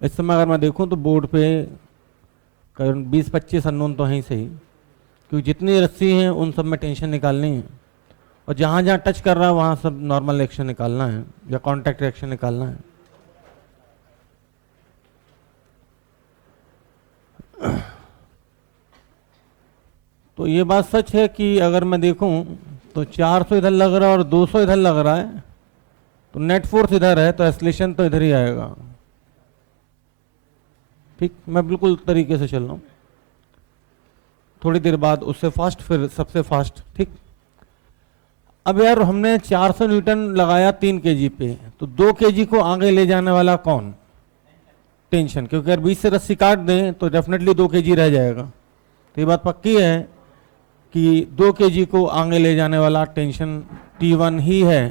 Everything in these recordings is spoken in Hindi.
इस समय अगर मैं देखूं तो बोर्ड पे करीब 20-25 अननोन तो हैं ही सही, क्योंकि जितनी रस्सी हैं उन सब में टेंशन निकालनी है, और जहाँ जहाँ टच कर रहा है वहाँ सब नॉर्मल रिएक्शन निकालना है या कॉन्टैक्ट रिएक्शन निकालना है। तो ये बात सच है कि अगर मैं देखूं तो 400 इधर लग रहा है और 200 इधर लग रहा है, तो नेट फोर्स इधर है तो एस्लेशन तो इधर ही आएगा। ठीक, मैं बिल्कुल तरीके से चल रहा हूँ, थोड़ी देर बाद उससे फास्ट, फिर सबसे फास्ट। ठीक, अब यार हमने 400 न्यूटन लगाया 3 केजी पे, तो 2 केजी को आगे ले जाने वाला कौन? टेंशन, क्योंकि अगर बीच से रस्सी काट दें तो डेफिनेटली 2 केजी रह जाएगा। तो ये बात पक्की है कि 2 केजी को आगे ले जाने वाला टेंशन T1 ही है।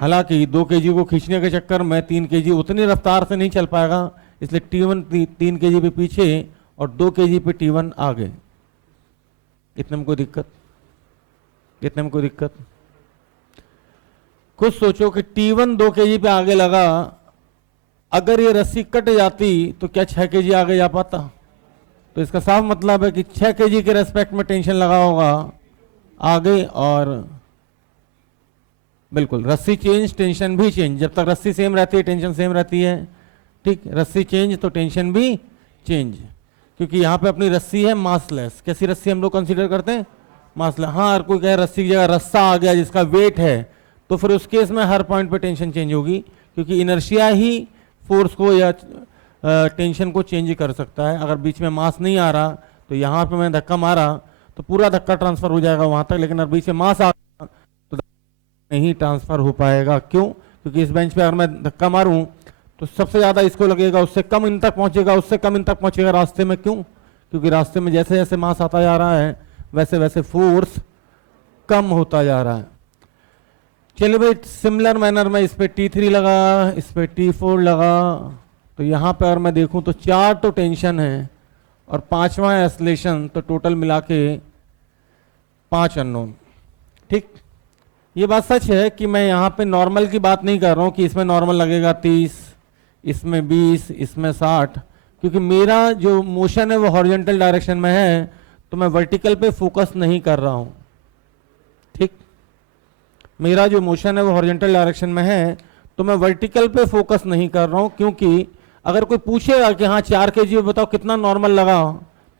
हालांकि 2 केजी को खींचने के चक्कर में 3 केजी उतनी रफ्तार से नहीं चल पाएगा, इसलिए T1 3 केजी पे पीछे और 2 केजी पे T1 आगे। इतने में कोई दिक्कत? इतने में कोई दिक्कत? कुछ सोचो कि T1 2 केजी पे आगे लगा, अगर ये रस्सी कट जाती तो क्या 6 केजी आगे जा पाता? तो इसका साफ मतलब है कि 6 केजी के रेस्पेक्ट में टेंशन लगा होगा आगे, और बिल्कुल रस्सी चेंज टेंशन भी चेंज। जब तक रस्सी सेम रहती है टेंशन सेम रहती है। ठीक, रस्सी चेंज तो टेंशन भी चेंज, क्योंकि यहाँ पे अपनी रस्सी है मासलेस। कैसी रस्सी हम लोग कंसीडर करते हैं? मासलेस। हाँ, हर कोई कहे रस्सी की जगह रस्सा आ गया जिसका वेट है, तो फिर उस केस में हर पॉइंट पे टेंशन चेंज होगी, क्योंकि इनर्शिया ही फोर्स को या टेंशन को चेंज कर सकता है। अगर बीच में मास नहीं आ रहा तो यहाँ पे मैं धक्का मारा तो पूरा धक्का ट्रांसफर हो जाएगा वहां तक, लेकिन अगर बीच में मास आ तो नहीं ट्रांसफर हो पाएगा। क्यों? क्योंकि इस बेंच पे अगर मैं धक्का मारूं तो सबसे ज्यादा इसको लगेगा, उससे कम इन तक पहुंचेगा, उससे कम इन तक पहुंचेगा रास्ते में। क्यों? क्योंकि रास्ते में जैसे जैसे मास आता जा रहा है वैसे वैसे फोर्स कम होता जा रहा है। चलिए भाई, सिमिलर मैनर में इस पे T3 लगा, इस पे T4 लगा, तो यहां पर अगर मैं देखूं तो 4 तो टेंशन है और 5वां एस्लेशन, तो टोटल मिला के 5 अननोन। ठीक, ये बात सच है कि मैं यहाँ पे नॉर्मल की बात नहीं कर रहा हूँ कि इसमें नॉर्मल लगेगा 30, इसमें 20, इसमें 60, क्योंकि मेरा जो मोशन है वो हॉरिजॉन्टल डायरेक्शन में है, तो मैं वर्टिकल पे फोकस नहीं कर रहा हूँ। ठीक, मेरा जो मोशन है वो हॉरिजॉन्टल डायरेक्शन में है, तो मैं वर्टिकल पे फोकस नहीं कर रहा हूँ। क्योंकि अगर कोई पूछेगा कि हाँ 4 केजी बताओ कितना नॉर्मल लगा,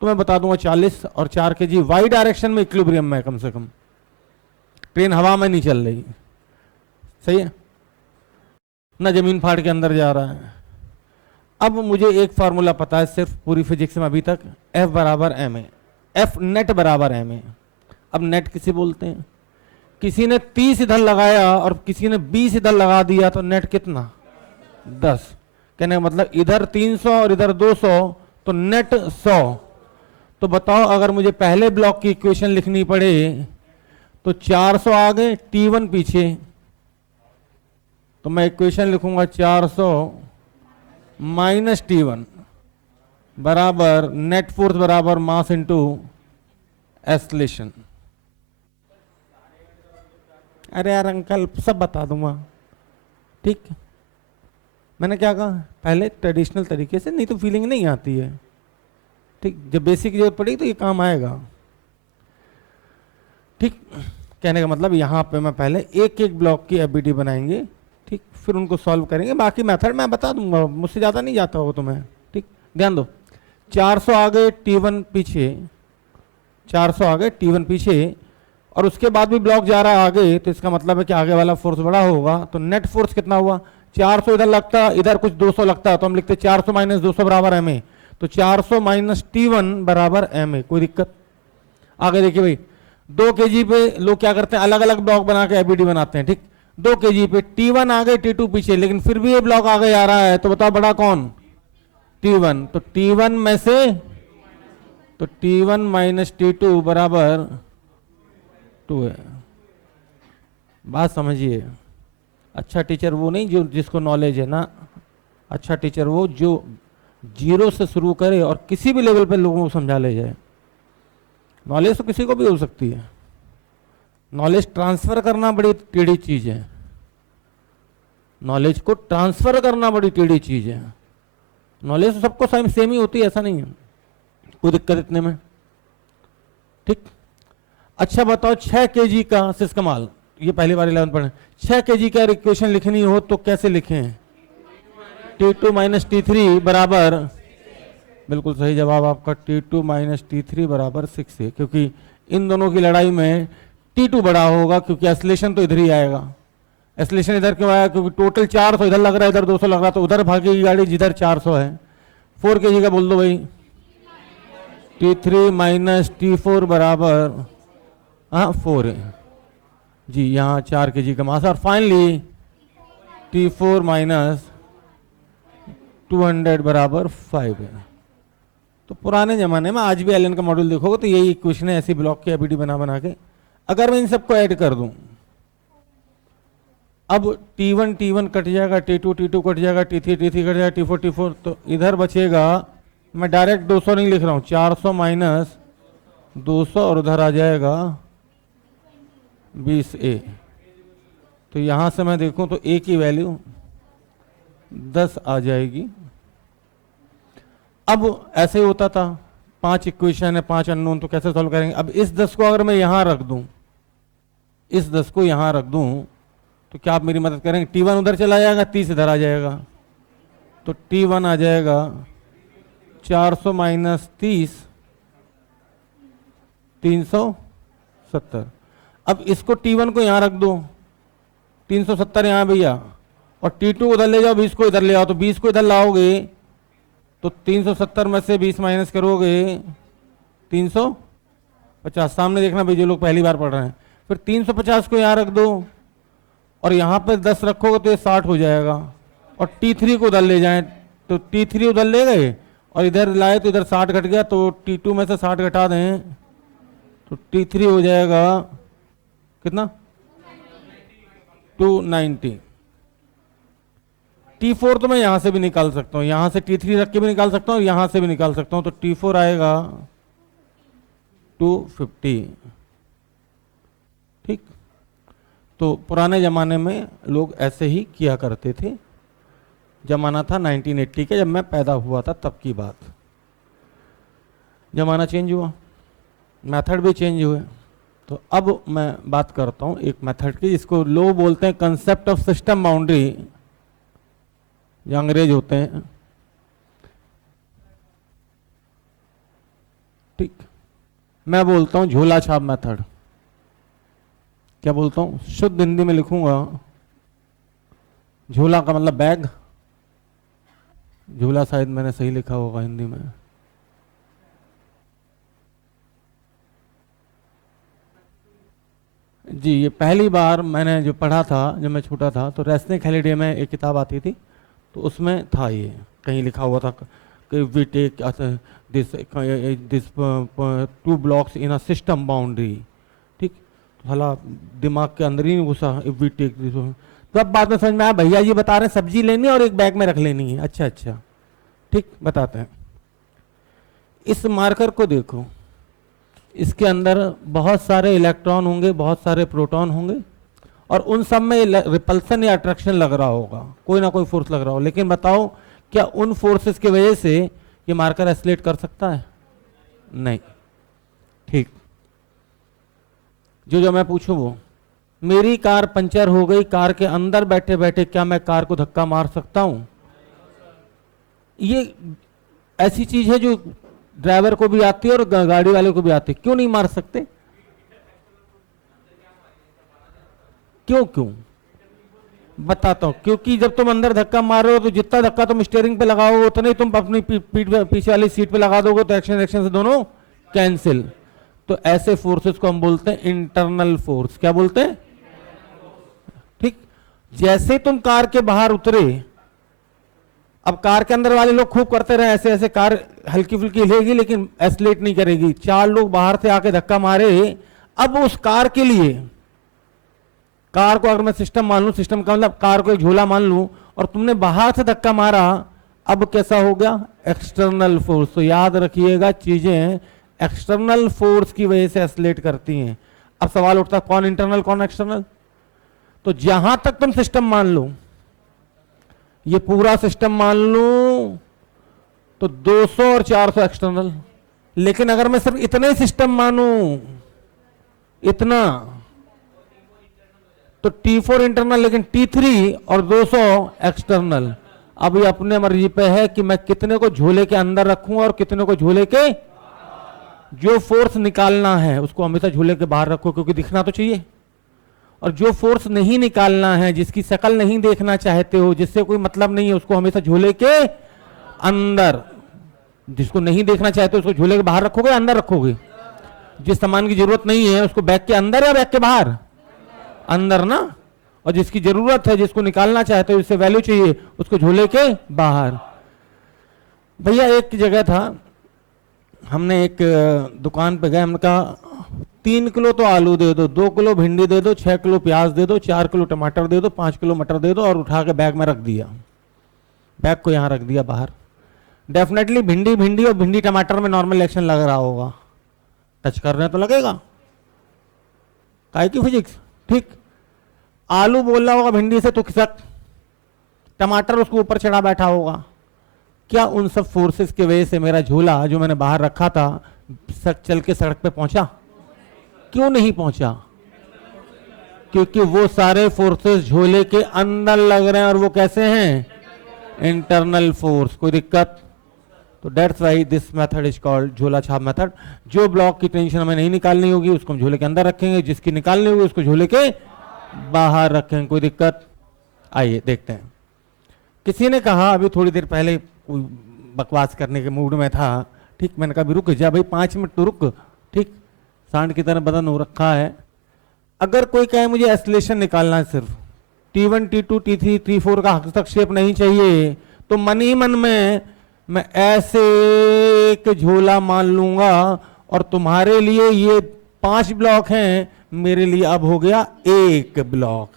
तो मैं बता दूंगा 40, और 4 केजी वाई डायरेक्शन में इक्विलिब्रियम में कम से कम, ट्रेन हवा में नहीं चल रही। सही है ना, जमीन फाड़ के अंदर जा रहा है। अब मुझे एक फार्मूला पता है सिर्फ पूरी फिजिक्स में अभी तक, F बराबर एम ए, एफ नेट बराबर एम ए। अब नेट किसे बोलते हैं? किसी ने 30 इधर लगाया और किसी ने 20 इधर लगा दिया, तो नेट कितना? 10। कहने का मतलब इधर 300 और इधर 200, तो नेट 100। तो बताओ, अगर मुझे पहले ब्लॉक की इक्वेशन लिखनी पड़े तो 400 आगे T1 पीछे, तो मैं इक्वेशन लिखूंगा 400 माइनस T1 बराबर नेट फोर्स बराबर मास इनटू एस्लेशन। अरे यार अंकल, सब बता दूंगा। ठीक, मैंने क्या कहा पहले, ट्रेडिशनल तरीके से, नहीं तो फीलिंग नहीं आती है। ठीक, जब बेसिक जरूरत पड़ेगी तो ये काम आएगा। ठीक, कहने का मतलब यहाँ पे मैं पहले एक एक ब्लॉक की एफबीटी बनाएंगे, ठीक, फिर उनको सॉल्व करेंगे। बाकी मेथड मैं बता दूंगा, मुझसे ज़्यादा नहीं जाता हो तुम्हें। ठीक, ध्यान दो, 400 आगे T1 पीछे, 400 आगे T1 पीछे, और उसके बाद भी ब्लॉक जा रहा है आगे, तो इसका मतलब है कि आगे वाला फोर्स बड़ा होगा। तो नेट फोर्स कितना हुआ? 400 इधर लगता, इधर कुछ 200 लगता, तो हम लिखते 400 माइनस 200 बराबर एम ए। तो 400 माइनस T1 बराबर एम ए। कोई दिक्कत? आगे देखिए भाई, 2 केजी पे लोग क्या करते हैं, अलग अलग ब्लॉक बना के एबीडी बनाते हैं। ठीक, 2 केजी पे T1 आगे T2 पीछे, लेकिन फिर भी ये ब्लॉक आगे आ रहा है, तो बताओ बड़ा कौन? T1। तो T1 में से, तो T1 माइनस T2 बराबर 2 है। बात समझिए, अच्छा टीचर वो नहीं जो जिसको नॉलेज है ना, अच्छा टीचर वो जो 0 से शुरू करे और किसी भी लेवल पे लोगों को समझा ले जाए। नॉलेज तो किसी को भी हो सकती है, नॉलेज ट्रांसफर करना बड़ी टेढ़ी चीज है। नॉलेज को ट्रांसफर करना बड़ी टेढ़ी चीज है। नॉलेज तो सबको सेम ही होती है, ऐसा नहीं है, कोई दिक्कत इतने में। ठीक, अच्छा बताओ 6 kg का सिस्कमाल, ये पहली बार 11 पढ़े, 6 kg का इक्वेशन लिखनी हो तो कैसे लिखें? T2 माइनस T3 बराबर, बिल्कुल सही जवाब आपका, T2 माइनस T3 बराबर 6A, क्योंकि इन दोनों की लड़ाई में T2 बड़ा होगा, क्योंकि एस्लेशन तो इधर ही आएगा। एस्लेशन इधर क्यों आया? क्योंकि टोटल 400 इधर लग रहा है, इधर 200 लग रहा है, तो उधर भागेगी गाड़ी जिधर 400 है। 4 kg का बोल दो भाई, T3 माइनस T4 बराबर 4 है जी, यहाँ 4 kg का मास। और फाइनली T4 माइनस 200 बराबर 5 है। तो पुराने जमाने में, आज भी एलन का मॉड्यूल देखोगे तो यही क्वेश्चन है, ऐसी ब्लॉक की एबीडी बना बना के। अगर मैं इन सबको ऐड कर दूं, अब T1 T1 कट जाएगा, T2 T2 कट जाएगा, T3 T3 कट जाएगा, T4 T4, तो इधर बचेगा, मैं डायरेक्ट 200 नहीं लिख रहा हूं, 400 माइनस 200, और उधर आ जाएगा 20A। तो यहां से मैं देखूं तो A की वैल्यू 10 आ जाएगी। अब ऐसे ही होता था, 5 इक्वेशन है, 5 अननोन, तो कैसे सॉल्व करेंगे? अब इस 10 को अगर मैं यहां रख दूं, इस 10 को यहां रख दूं, तो क्या आप मेरी मदद करेंगे? T1 उधर चला जाएगा, 30 इधर आ जाएगा, तो T1 आ जाएगा 400 माइनस 30, 370। अब इसको T1 को यहां रख दो, 370 यहां भैया, और T2 उधर ले जाओ, 20 को इधर ले आओ, तो 20 को इधर लाओगे तो 370 में से 20 माइनस करोगे 350। सामने देखना भाई जो लोग पहली बार पढ़ रहे हैं। फिर 350 को यहां रख दो, और यहां पे 10 रखोगे तो ये 60 हो जाएगा, और T3 को उधर ले जाएं तो T3 उधर ले गए, और इधर लाए तो इधर 60 घट गया, तो T2 में से 60 घटा दें तो T3 हो जाएगा कितना? 290। T4 तो मैं यहां से भी निकाल सकता हूं, यहां से T3 रख के भी निकाल सकता हूं, यहां से भी निकाल सकता हूं, तो T4 आएगा 250। ठीक, तो पुराने जमाने में लोग ऐसे ही किया करते थे। जमाना था 1980 के, जब मैं पैदा हुआ था तब की बात। जमाना चेंज हुआ, मेथड भी चेंज हुए। तो अब मैं बात करता हूं एक मेथड की, जिसको लोग बोलते हैं कंसेप्ट ऑफ सिस्टम बाउंड्री, जो अंग्रेज होते हैं। ठीक, मैं बोलता हूं झोला छाप मेथड। क्या बोलता हूं? शुद्ध हिंदी में लिखूंगा, झोला का मतलब बैग, झोला शायद मैंने सही लिखा होगा हिंदी में। जी, ये पहली बार मैंने जो पढ़ा था जब मैं छोटा था, तो रेस्निक हॉलिडे में एक किताब आती थी, तो उसमें था ये कहीं लिखा हुआ था कि we take this 2 blocks in a system boundary. ठीक, तो हला दिमाग के अंदर ही नहीं घुसा, इफ वी टेक दिस। तो अब बाद में समझ में आया, भैया जी बता रहे हैं सब्जी लेनी है और एक बैग में रख लेनी है। अच्छा अच्छा, ठीक, बताते हैं। इस मार्कर को देखो, इसके अंदर बहुत सारे इलेक्ट्रॉन होंगे, बहुत सारे प्रोटॉन होंगे, और उन सब में रिपल्सन या अट्रैक्शन लग रहा होगा, कोई ना कोई फोर्स लग रहा हो। लेकिन बताओ, क्या उन फोर्सेस की वजह से ये मार्कर एस्लेट कर सकता है? नहीं। ठीक, जो मैं पूछूं वो, मेरी कार पंचर हो गई, कार के अंदर बैठे बैठे क्या मैं कार को धक्का मार सकता हूं? ये ऐसी चीज है जो ड्राइवर को भी आती है और गाड़ी वाले को भी आती है। क्यों नहीं मार सकते? क्यों बताता हूं। क्योंकि जब तुम अंदर धक्का मार रहे हो तो जितना धक्का तुम स्टीयरिंग पे लगाओगे उतना ही तुम अपनी पीठ पीछे वाली सीट पे लगा दोगे, तो एक्शन से दोनों कैंसिल। तो ऐसे फोर्सेस को हम बोलते हैं इंटरनल फोर्स। क्या बोलते हैं? ठीक, जैसे तुम कार के बाहर उतरे, अब कार के अंदर वाले लोग खूब करते रहे ऐसे ऐसे, कार हल्की फुल्की हिलेगी लेकिन एस्लेट नहीं करेगी। 4 लोग बाहर से आके धक्का मारे, अब उस कार के लिए, कार को अगर मैं सिस्टम मान लूं, सिस्टम का मतलब कार को एक झोला मान लूं, और तुमने बाहर से धक्का मारा, अब कैसा हो गया? External force. तो याद रखिएगा, चीजें एक्सटर्नल फोर्स की वजह से एस्लेट करती हैं। अब सवाल उठता कौन इंटरनल कौन एक्सटर्नल? तो जहां तक तुम सिस्टम मान लो, ये पूरा सिस्टम मान लूं तो 200 और 400 एक्सटर्नल। लेकिन अगर मैं सिर्फ इतना ही सिस्टम मानूं, इतना, तो T4 इंटरनल, लेकिन T3 और 200 एक्सटर्नल। अब ये अपने मर्जी पे है कि मैं कितने को झोले के अंदर रखूं और कितने को झोले के, जो फोर्स निकालना है उसको हमेशा झोले के बाहर रखो, क्योंकि दिखना तो चाहिए। और जो फोर्स नहीं निकालना है, जिसकी शक्ल नहीं देखना चाहते हो, जिससे कोई मतलब नहीं है, उसको हमेशा झोले के अंदर। जिसको नहीं देखना चाहते उसको झोले के बाहर रखोगे, अंदर रखोगे? जिस सामान की जरूरत नहीं है उसको बैग के अंदर या बैग के बाहर? अंदर ना। और जिसकी जरूरत है, जिसको निकालना चाहते हो, जिससे वैल्यू चाहिए, उसको झोले के बाहर। भैया एक जगह था, हमने एक दुकान पे गए, हमने कहा 3 किलो तो आलू दे दो, 2 किलो भिंडी दे दो, 6 किलो प्याज दे दो, 4 किलो टमाटर दे दो, 5 किलो मटर दे दो, और उठा के बैग में रख दिया। बैग को यहां रख दिया बाहर। डेफिनेटली भिंडी भिंडी और भिंडी टमाटर में नॉर्मल एक्शन लग रहा होगा, टच कर रहे हैं तो लगेगा, काय की फिजिक्स। ठीक, आलू बोल रहा होगा भिंडी से तो खिसक, टमाटर उसको ऊपर चढ़ा बैठा होगा। क्या उन सब फोर्सेस की वजह से मेरा झोला जो मैंने बाहर रखा था चल के सड़क पे पहुंचा? क्यों नहीं पहुंचा? क्योंकि वो सारे फोर्सेस झोले के अंदर लग रहे हैं, और वो कैसे हैं? Internal force. कोई दिक्कत? तो that's why this method is called झोला छाप मेथड। जो ब्लॉक की टेंशन हमें नहीं निकालनी होगी उसको हम झोले के अंदर रखेंगे, जिसकी निकालनी होगी उसको झोले के बाहर रखेंगे। कोई दिक्कत? आइए देखते हैं। किसी ने कहा, अभी थोड़ी देर पहले कोई बकवास करने के मूड में था, ठीक, मैंने कहा रुक जा भाई, 5 मिनट तो रुक। ठीक, सांड की तरह बदन हो रखा है। अगर कोई कहे मुझे एस्लेशन निकालना है, सिर्फ T1 T2 T3 T4 का हस्तक्षेप नहीं चाहिए, तो मन ही मन में मैं ऐसे एक झोला मान लूंगा, और तुम्हारे लिए ये 5 ब्लॉक हैं, मेरे लिए अब हो गया 1 ब्लॉक।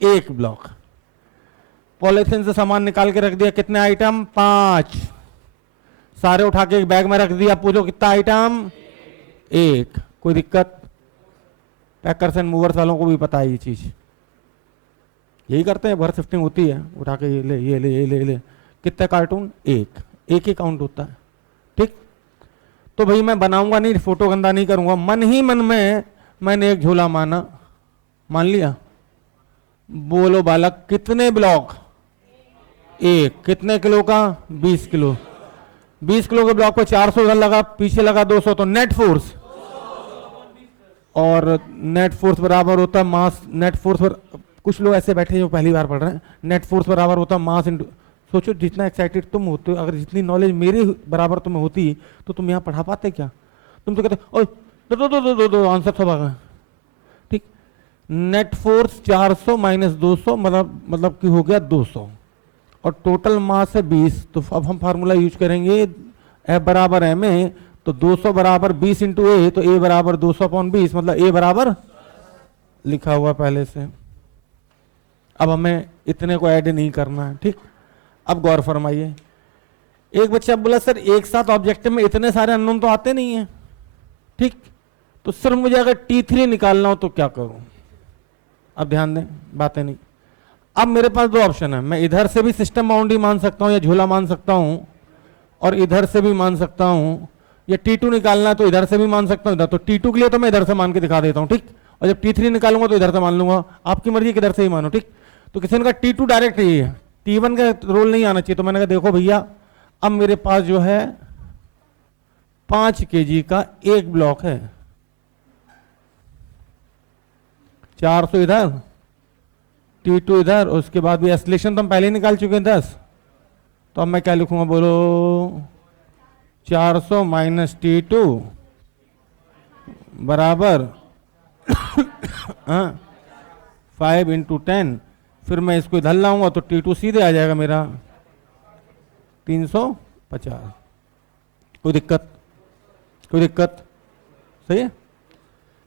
1 ब्लॉक। पॉलिथीन से सामान निकाल के रख दिया, कितने आइटम? 5। सारे उठा के एक बैग में रख दिया, पूछो कितना आइटम? 1। कोई दिक्कत? पैकर्स एंड मूवर्स वालों को भी पता है ये चीज, यही करते हैं, भर शिफ्टिंग होती है, उठा के ये ले ये ले ये ले, ले। कितने कार्टून? 1। एक ही काउंट होता है। ठीक, तो भाई मैं बनाऊंगा नहीं, फोटो गंदा नहीं करूंगा, मन ही मन में मैंने एक झोला मान लिया। बोलो बालक, कितने ब्लॉक? 1। कितने किलो का? 20 किलो। 20 किलो के ब्लॉक पे 400 उधर लगा, पीछे लगा 200, तो नेट फोर्स, और नेट फोर्स बराबर होता है मास। नेट फोर्स पर कुछ लोग ऐसे बैठे जो पहली बार पढ़ रहे हैं, नेट फोर्स बराबर होता है मास इंटू। सोचो जितना एक्साइटेड तुम होते हो, अगर जितनी नॉलेज मेरे बराबर तुम्हें होती तो तुम यहाँ पढ़ा पाते क्या? तुम तो कहते ओ दो दो दो दो दो, दो आंसर सब आ गए। ठीक, नेट फोर्स 400 माइनस 200 मतलब कि हो गया 200, और टोटल मास है 20। तो अब हम फार्मूला यूज करेंगे F बराबर M ए, तो 200 बराबर 20 इंटू ए, तो A बराबर 200/20, मतलब A बराबर लिखा हुआ पहले से। अब हमें इतने को ऐड नहीं करना है। ठीक, अब गौर फरमाइए। एक बच्चा बोला सर एक साथ ऑब्जेक्टिव में इतने सारे अननोन तो आते नहीं है। ठीक, तो सिर्फ मुझे अगर T3 निकालना हो तो क्या करूं? अब ध्यान दें, बातें नहीं। अब मेरे पास 2 ऑप्शन है, मैं इधर से भी सिस्टम बाउंड्री मान सकता हूं या झोला मान सकता हूं, और इधर से भी मान सकता हूं। या T2 निकालना है तो इधर से भी मान सकता हूं, इधर। तो T2 के लिए तो मैं इधर से मान के दिखा देता हूं। ठीक, और जब T3 निकालूंगा तो इधर से मान लूंगा, आपकी मर्जी किधर से ही मानो। ठीक, तो किसी ने कहा T2 डायरेक्ट ही है, T1 का रोल नहीं आना चाहिए। तो मैंने कहा देखो भैया, अब मेरे पास जो है 5 kg का एक ब्लॉक है, 400 इधर, T2 इधर, उसके बाद भी एस्लेशन तो हम पहले ही निकाल चुके हैं 10। तो अब मैं क्या लिखूंगा बोलो? 400 माइनस T2 बराबर 5 इंटू 10। फिर मैं इसको इधर लाऊंगा तो T2 सीधे आ जाएगा मेरा 350। कोई दिक्कत? कोई दिक्कत? सही है।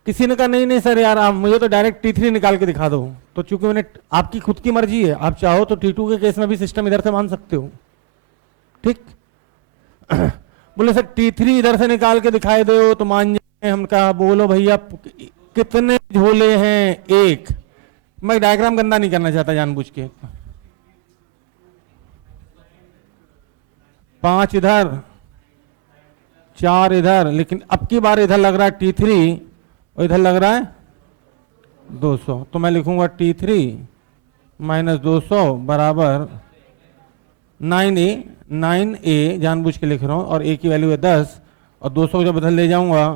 किसी ने कहा नहीं नहीं सर यार, आप मुझे तो डायरेक्ट T3 निकाल के दिखा दो। तो चूंकि मैंने, आपकी खुद की मर्जी है, आप चाहो तो T2 के केस में भी सिस्टम इधर से मान सकते हो। ठीक, बोले सर T3 इधर से निकाल के दिखाई दो तो मान जाए। हम कहा बोलो भैया कितने झोले हैं? 1। मैं डायग्राम गंदा नहीं करना चाहता जानबूझ के, 5 इधर, 4 इधर, लेकिन अब की बार इधर लग रहा है T3 और इधर लग रहा है 200, तो मैं लिखूंगा T3 माइनस 200 बराबर 9A जानबूझ के लिख रहा हूं, और A की वैल्यू है 10 और 200 को जब इधर ले जाऊंगा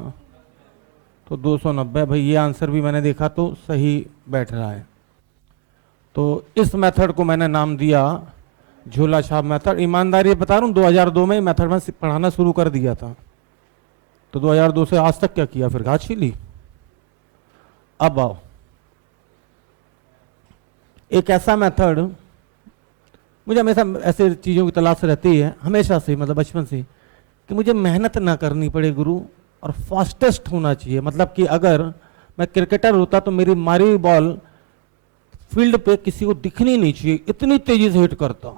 तो 290। भाई ये आंसर भी मैंने देखा तो सही बैठ रहा है। तो इस मेथड को मैंने नाम दिया झोला छाप मेथड। ईमानदारी बता रहा हूँ 2002 में मेथड में पढ़ाना शुरू कर दिया था, तो 2002 से आज तक क्या किया, फिर घात ली। अब आओ, एक ऐसा मेथड, मुझे हमेशा ऐसे चीज़ों की तलाश रहती है, हमेशा से, मतलब बचपन से, कि मुझे मेहनत ना करनी पड़े गुरु, और फास्टेस्ट होना चाहिए। मतलब कि अगर मैं क्रिकेटर होता तो मेरी मारी हुई बॉल फील्ड पे किसी को दिखनी नहीं चाहिए, इतनी तेजी से हिट करता।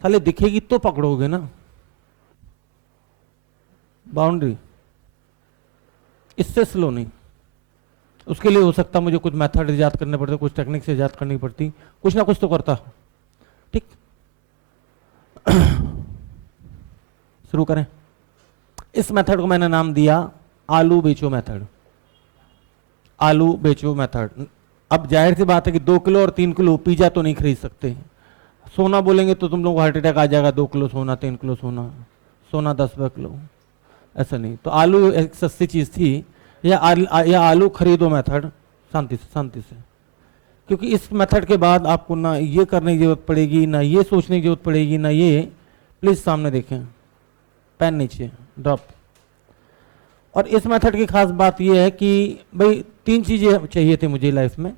साले दिखेगी तो पकड़ोगे ना बाउंड्री, इससे स्लो नहीं। उसके लिए हो सकता मुझे कुछ मेथड इजाद करने पड़ते, कुछ टेक्निक्स इजाद करनी पड़ती, कुछ ना कुछ तो करता। ठीक, शुरू करें। इस मेथड को मैंने नाम दिया आलू बेचो मेथड। आलू बेचो मेथड। अब जाहिर सी बात है कि 2 किलो और 3 किलो पिज्जा तो नहीं खरीद सकते। सोना बोलेंगे तो तुम लोग को हार्ट अटैक आ जाएगा। 2 किलो सोना, 3 किलो सोना, सोना 10 रुपये किलो, ऐसा नहीं। तो आलू एक सस्ती चीज़ थी, या आलू खरीदो मेथड शांति से, क्योंकि इस मेथड के बाद आपको ना ये करने की जरूरत पड़ेगी, ना ये सोचने की जरूरत पड़ेगी, ना ये। प्लीज सामने देखें, पेन नीचे ड्रॉप। और इस मेथड की खास बात यह है कि भाई 3 चीज़ें चाहिए थी मुझे लाइफ में।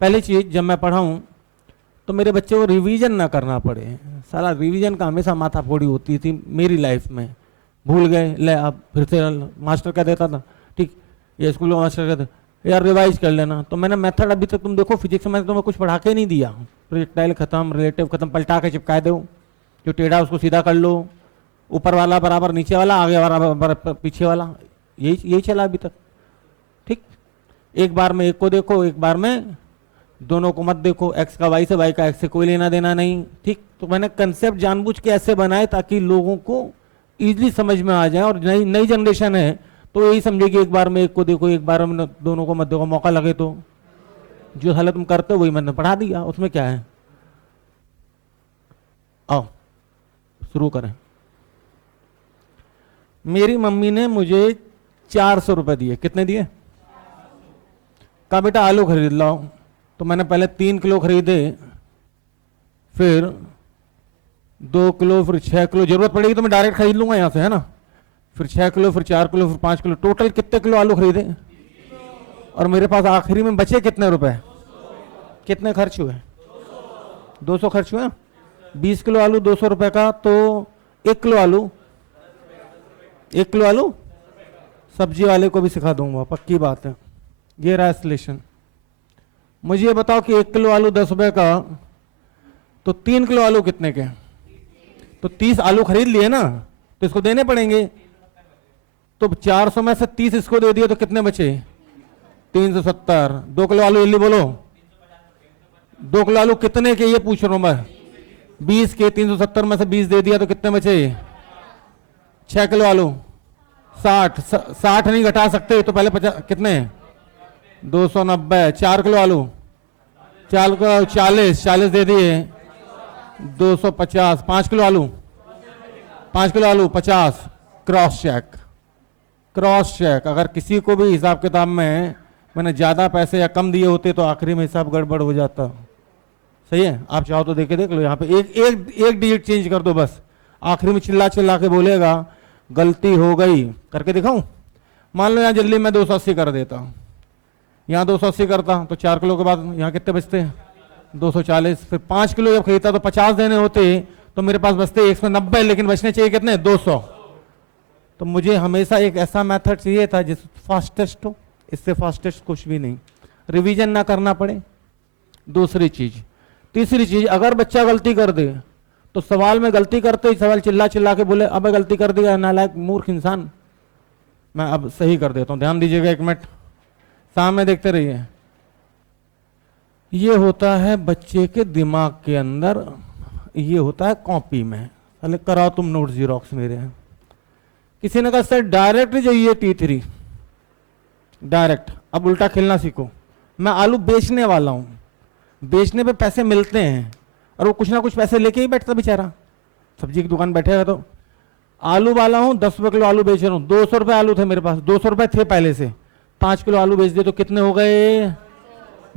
पहली चीज़, जब मैं पढ़ाऊँ तो मेरे बच्चे को रिवीजन ना करना पड़े। सारा रिवीजन का हमेशा माथा फोड़ी होती थी मेरी लाइफ में। भूल गए, ले अब फिर से मास्टर कह देता था, ठीक, ये स्कूल में मास्टर कहते यार रिवाइज कर लेना। तो मैंने मेथड अभी तक तुम देखो फिजिक्स में तुम्हें कुछ पढ़ा के नहीं दिया। प्रोजेक्टाइल खत्म, रिलेटिव खत्म, पलटा के चिपका दो, जो टेढ़ा उसको सीधा कर लो, ऊपर वाला बराबर नीचे वाला, आगे वाला बराबर पीछे वाला, यही चला अभी तक। ठीक, एक बार में एक को देखो, एक बार में दोनों को मत देखो, एक्स का वाई से, वाई का एक्स से कोई लेना देना नहीं। ठीक, तो मैंने कंसेप्ट जानबूझ के ऐसे बनाए ताकि लोगों को इजीली समझ में आ जाए। और नई जनरेशन है तो यही समझेगी एक बार में एक को देखो, एक बार में दोनों को मत देखो, मौका लगे तो। जो हालत तुम करते हो वही मैंने पढ़ा दिया, उसमें क्या है। आओ शुरू करें। मेरी मम्मी ने मुझे 400 रुपए दिए। कितने दिए? कहा बेटा आलू खरीद लाओ। तो मैंने पहले 3 किलो खरीदे, फिर 2 किलो, फिर 6 किलो। जरूरत पड़ेगी तो मैं डायरेक्ट खरीद लूंगा यहां से, है ना। फिर 6 किलो, फिर 4 किलो, फिर 5 किलो। टोटल कितने किलो आलू खरीदे? और मेरे पास आखिरी में बचे कितने रुपए? कितने खर्च हुए? 200 खर्च हुए। 20 किलो आलू 200 रुपए का, तो 1 किलो आलू, 1 किलो आलू सब्जी वाले को भी सिखा दूंगा, पक्की बात है। ये रहा सॉल्यूशन। मुझे ये बताओ कि 1 किलो आलू 10 रुपए का, तो 3 किलो आलू कितने के? तो 30 आलू खरीद लिए ना, तो इसको देने पड़ेंगे। तो 400 में से 30 इसको दे दिए तो कितने बचे? 370। 2 किलो आलू जल्दी बोलो। 2 किलो आलू कितने के ये पूछ रहा हूं मैं? 20 के। 370 में से 20 दे दिया तो कितने बचे? 6 किलो आलू 60 नहीं घटा सकते तो पहले 50 कितने? 290। 4 किलो आलू 40 दे दिए 250। 5 किलो आलू 50। Cross check. अगर किसी को भी हिसाब किताब में मैंने ज़्यादा पैसे या कम दिए होते तो आखिरी में हिसाब गड़बड़ हो जाता। सही है, आप चाहो तो देख लो। यहाँ पे एक डिजिट चेंज कर दो बस। आखिरी में चिल्ला के बोलेगा गलती हो गई। करके दिखाऊं? मान लो यहाँ जल्दी मैं 280 कर देता हूँ, यहाँ 280 करता तो 4 किलो के बाद यहाँ कितने बचते? 240। फिर 5 किलो जब खरीदता तो 50 देने होते, तो मेरे पास बचते 190, लेकिन बचने चाहिए कितने? 200। तो मुझे हमेशा एक ऐसा मेथड चाहिए था जिस फास्टेस्ट हो। इससे फास्टेस्ट कुछ भी नहीं, रिवीजन ना करना पड़े। दूसरी चीज। तीसरी चीज, अगर बच्चा गलती कर दे तो सवाल में गलती करते ही सवाल चिल्ला के बोले अब गलती कर दिया नालायक मूर्ख इंसान, मैं अब सही कर देता हूं। ध्यान दीजिएगा 1 मिनट, सामने देखते रहिए। ये होता है बच्चे के दिमाग के अंदर, ये होता है कॉपी में। अरे कराओ तुम नोट जीरोक्स मेरे। किसी ने कहा सर डायरेक्ट चाहिए T3, डायरेक्ट। अब उल्टा खेलना सीखो, मैं आलू बेचने वाला हूं, बेचने पे पैसे मिलते हैं और वो कुछ ना कुछ पैसे लेके ही बैठता बेचारा, सब्जी की दुकान बैठेगा। तो आलू वाला हूं, 10 रुपए किलो आलू बेच रहा हूं, 200 रुपए आलू थे मेरे पास, 200 रुपए थे पहले से, 5 किलो आलू बेच दिए तो कितने हो गए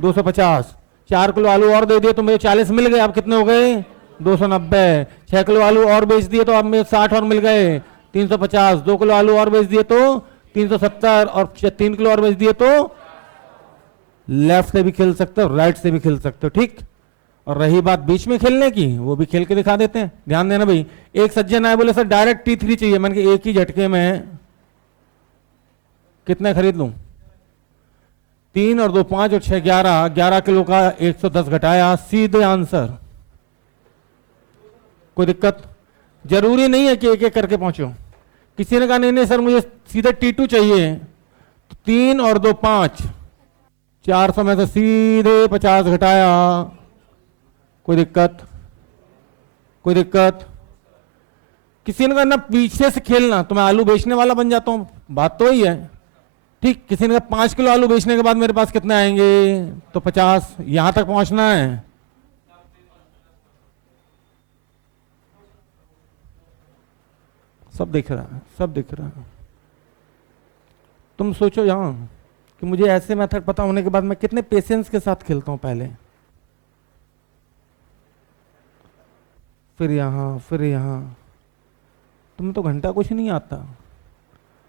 250, 4 किलो आलू और दे दिए तो मेरे 40 मिल गए, अब कितने हो गए 290, 6 किलो आलू और बेच दिए तो अब मेरे 60 और मिल गए 350, 2 किलो आलू और बेच दिए तो 370 और 3 किलो और बेच दिए तो लेफ्ट से भी खेल सकते हो, राइट से भी खेल सकते हो, ठीक। और रही बात बीच में खेलने की, वो भी खेल के दिखा देते हैं। ध्यान देना भाई, एक सज्जन आए बोले सर डायरेक्ट T3 चाहिए, मैंने कहा एक ही झटके में कितने खरीद लूं, 3 और 2 5 और 6 11, 11 किलो का 110 घटाया, सीधे आंसर। कोई दिक्कत? जरूरी नहीं है कि एक एक करके पहुंचो। किसी ने कहा नहीं नहीं सर मुझे सीधे T2 चाहिए, तो 3 और 2 5, 400 में से सीधे 50 घटाया। कोई दिक्कत? कोई दिक्कत? किसी ने कहा ना पीछे से खेलना तो मैं आलू बेचने वाला बन जाता हूं, बात तो ही है, ठीक। किसी ने कहा 5 किलो आलू बेचने के बाद मेरे पास कितने आएंगे, तो 50, यहां तक पहुंचना है। सब दिख रहा है, सब दिख रहा है। तुम सोचो यहां कि मुझे ऐसे मेथड पता होने के बाद मैं कितने पेशेंस के साथ खेलता हूं पहले, फिर यहां फिर यहां। तुम्हें तो घंटा कुछ नहीं आता,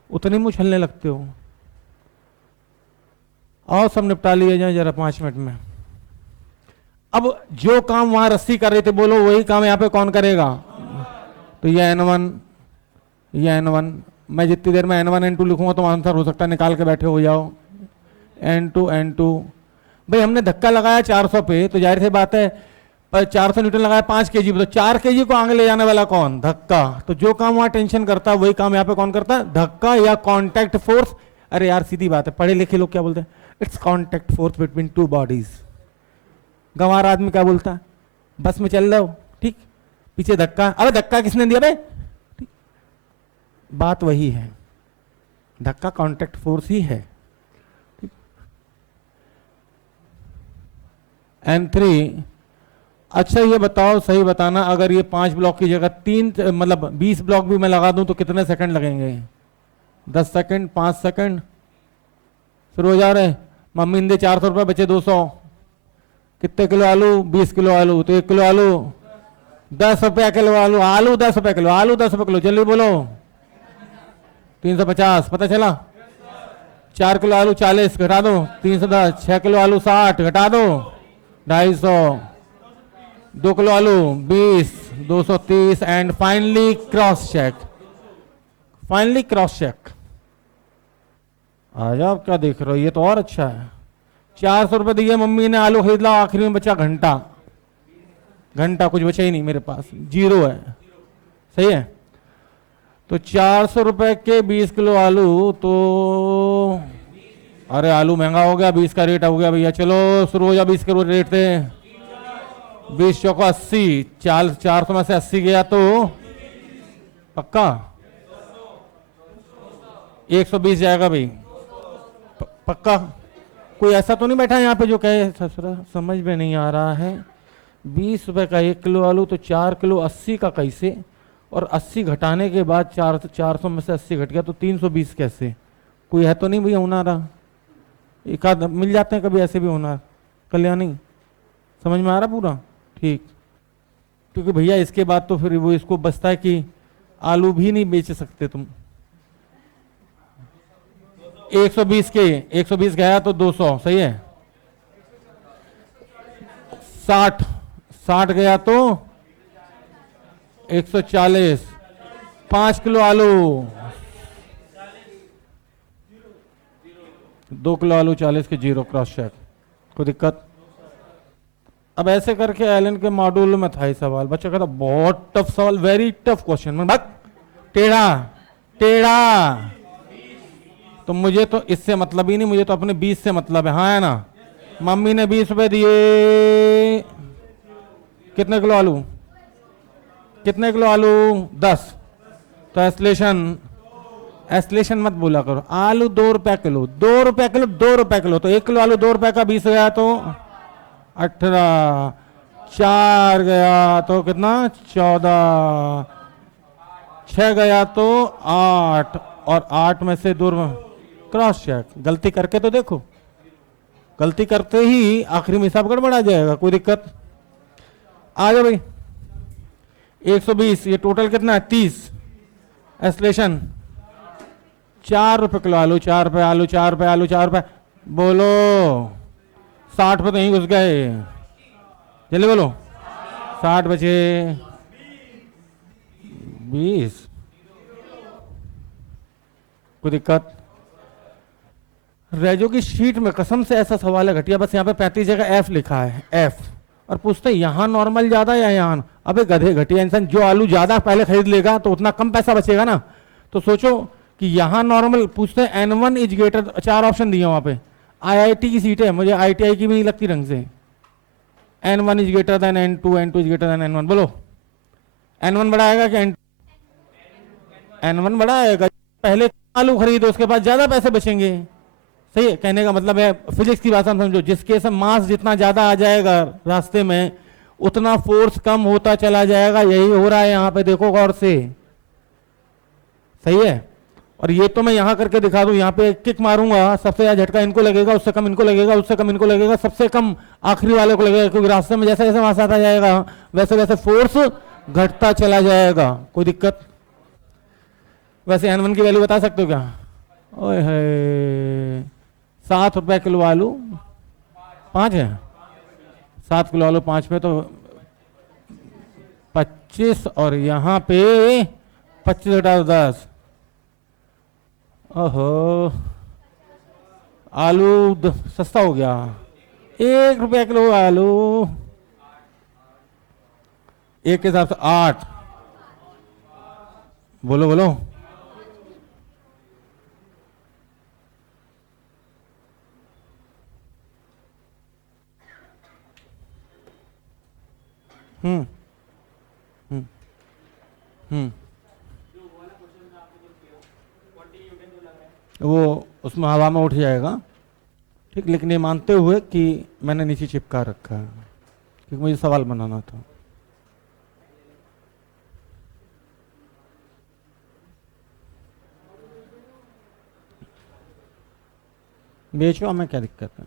उतने मुंह छलने लगते हो। और सब निपटा लिए जाए जरा 5 मिनट में। अब जो काम वहां रस्सी कर रही थी, बोलो वही काम यहां पे कौन करेगा? तो ये N1, ये N1, मैं जितनी देर में N1 N2 लिखूंगा तो आंसर हो सकता है निकाल के बैठे हो जाओ। N2 N2, भाई हमने धक्का लगाया 400 पे, तो जाहिर सी बात है पर 400 न्यूटन लगाया 5 kg पे, तो 4 kg को आगे ले जाने वाला कौन? धक्का। तो जो काम वहां टेंशन करता है वही काम यहाँ पे कौन करता है? धक्का या कॉन्टैक्ट फोर्स। अरे यार सीधी बात है, पढ़े लिखे लोग क्या बोलते हैं? It's contact force between 2 bodies. गंवार आदमी क्या बोलता है? बस में चल रहे हो, ठीक, पीछे धक्का, अरे धक्का किसने दिया बे? ठीक, बात वही है, धक्का कॉन्टैक्ट फोर्स ही है। N3, अच्छा ये बताओ, सही बताना, अगर ये 5 ब्लॉक की जगह 3 मतलब 20 ब्लॉक भी मैं लगा दूं तो कितने सेकंड लगेंगे? 10 सेकंड, 5 सेकंड। शुरू हो जा रहे। मम्मी ने 400 रुपए बचे 200, कितने किलो आलू? 20 किलो आलू, तो 1 किलो आलू 10 रुपया किलो आलू, आलू 10 रुपए किलो, आलू 10 रुपए किलो, जल्दी बोलो। 350, पता चला? 4 किलो आलू 40 घटा दो, 310, 6 किलो आलू 60 घटा दो, 250, 2 किलो आलू 20, 230 and finally cross check. Finally cross check. आ जाओ, क्या देख रहे हो? ये तो और अच्छा है। 400 रुपए दिए, मम्मी ने आलू खरीद ला, आखिरी में बचा घंटा, घंटा कुछ बचा ही नहीं मेरे पास, 0 है, सही है। तो 400 रुपए के 20 किलो आलू, तो अरे आलू महंगा हो गया, 20 का रेट हो गया भैया, चलो शुरू हो जा 20 के रेट से। 20 चौको 80, 400 में से 80 गया तो पक्का 120 जाएगा भाई, पक्का। कोई ऐसा तो नहीं बैठा यहाँ पे जो कहे ससुरा समझ में नहीं आ रहा है, 20 रुपए का 1 किलो आलू, तो 4 किलो 80 का कैसे, और 80 घटाने के बाद 400 में से 80 घट गया तो 320 कैसे? कोई है तो नहीं भैया होनारा? एक आध मिल जाते हैं कभी ऐसे भी होनार। कल्याणी समझ में आ रहा पूरा? ठीक, क्योंकि भैया इसके बाद तो फिर वो इसको बचता है कि आलू भी नहीं बेच सकते तुम। 120 के 120 गया तो 200, सही है। 60 गया तो 140, 5 किलो आलू, 2 किलो आलू 40 के 0 क्रॉस चेक। कोई दिक्कत? अब ऐसे करके एलन के मॉड्यूल में था ही सवाल, बच्चा कहता बहुत टफ सवाल, वेरी टफ क्वेश्चन। मैं बात टेढ़ा टेढ़ा, तो मुझे तो इससे मतलब ही नहीं, मुझे तो अपने 20 से मतलब है, हाँ है ना। मम्मी ने 20 रुपए दिए, कितने किलो आलू? कितने किलो आलू? 10। तो एस्लेशन मत बोला करो। आलू 2 रुपए किलो, 2 रुपए किलो, 2 रुपए किलो, तो 1 किलो आलू 2 रुपए का 20 गया तो 18, 4 गया तो कितना? 14, 6 गया तो 8, और 8 में से 2 क्रॉस चेक, गलती करके तो देखो, गलती करते ही आखिरी में हिसाब गड़बड़ आ जाएगा, कोई दिक्कत? आ जाओ भाई। 120, ये टोटल कितना है? 30। एस्लेशन 4 रुपए किलो आलू, 4 रुपए आलू, 4 रुपए आलू, 4 रुपए, बोलो 60 पे तो यहीं घुस गए, जल्दी बोलो। 60 बचे 20, कोई दिक्कत? रेजो की शीट में कसम से ऐसा सवाल है घटिया, बस यहाँ पे 35 जगह एफ लिखा है, एफ, और पूछते हैं यहाँ नॉर्मल ज्यादा या यहाँ? अबे गधे घटिया इंसान, जो आलू ज्यादा पहले खरीद लेगा तो उतना कम पैसा बचेगा ना। तो सोचो कि यहाँ नॉर्मल पूछते हैं, N1 इज ग्रेटर, 4 ऑप्शन दिए वहां पे। IIT की सीट है, मुझे ITI की भी नहीं लगती ढंग से। N1 is greater than N2, N2 is greater than N1, बोलो N1 बड़ा आएगा कि N1 बड़ा आएगा? पहले आलू खरीदो, उसके बाद ज्यादा पैसे बचेंगे। सही है, कहने का मतलब है फिजिक्स की भाषा में समझो, जिसके से मास जितना ज्यादा आ जाएगा रास्ते में, उतना फोर्स कम होता चला जाएगा। यही हो रहा है यहाँ पे, देखो गौर से। सही है, और ये तो मैं यहाँ करके दिखा दूं, यहाँ पे किक मारूंगा, सबसे ज्यादा झटका इनको लगेगा, उससे कम इनको लगेगा, उससे कम इनको लगेगा, सबसे कम आखिरी वाले को लगेगा, क्योंकि रास्ते में जैसे जैसे मास आता जाएगा वैसे वैसे फोर्स घटता चला जाएगा। कोई दिक्कत? वैसे N1 की वैल्यू बता सकते हो क्या? ओए है, 7 रुपए किलो आलू 5 है, 7 किलो आलू 5 में तो 25, और यहाँ पे 25 घटा 10। ओहो, आलू सस्ता हो गया, 1 रुपया किलो आलू, एक के हिसाब से 8, बोलो बोलो। हम्म हम्म हम्म वो उसमें हवा में उठ जाएगा, ठीक, लेकिन ये मानते हुए कि मैंने नीचे चिपका रखा है, क्योंकि मुझे सवाल बनाना था। बेचो, हमें क्या दिक्कत है?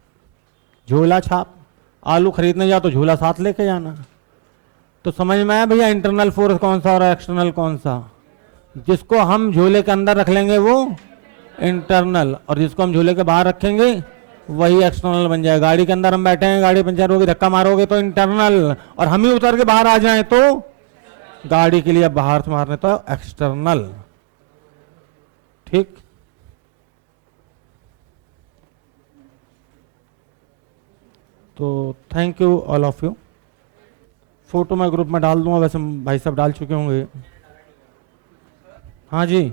झोला छाप, आलू खरीदने जाओ तो झोला साथ लेके जाना। तो समझ में आया भैया, इंटरनल फोर्स कौन सा और एक्सटर्नल कौन सा? जिसको हम झोले के अंदर रख लेंगे वो इंटरनल, और जिसको हम झोले के बाहर रखेंगे वही एक्सटर्नल बन जाएगा। गाड़ी के अंदर हम बैठे हैं, गाड़ी पंचर होगी, धक्का मारोगे तो इंटरनल, और हम ही उतर के बाहर आ जाएं तो गाड़ी के लिए बाहर से मारने तो एक्सटर्नल। ठीक, तो thank you all of you. Photo मैं ग्रुप में डाल दूंगा, वैसे भाई साहब डाल चुके होंगे। हाँ जी,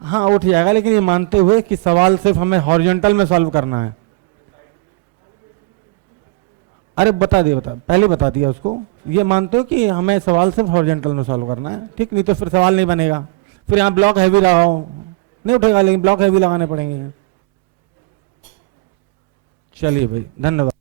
हाँ उठ जाएगा, लेकिन ये मानते हुए कि सवाल सिर्फ हमें हॉरिजॉन्टल में सॉल्व करना है। अरे बता दिया, पहले बता दिया उसको, ये मानते हो कि हमें सवाल सिर्फ हॉरिजॉन्टल में सॉल्व करना है, ठीक, नहीं तो फिर सवाल नहीं बनेगा, फिर यहाँ ब्लॉक हैवी लगाओ, नहीं उठेगा, लेकिन ब्लॉक हैवी लगाने पड़ेंगे। चलिए भाई, धन्यवाद।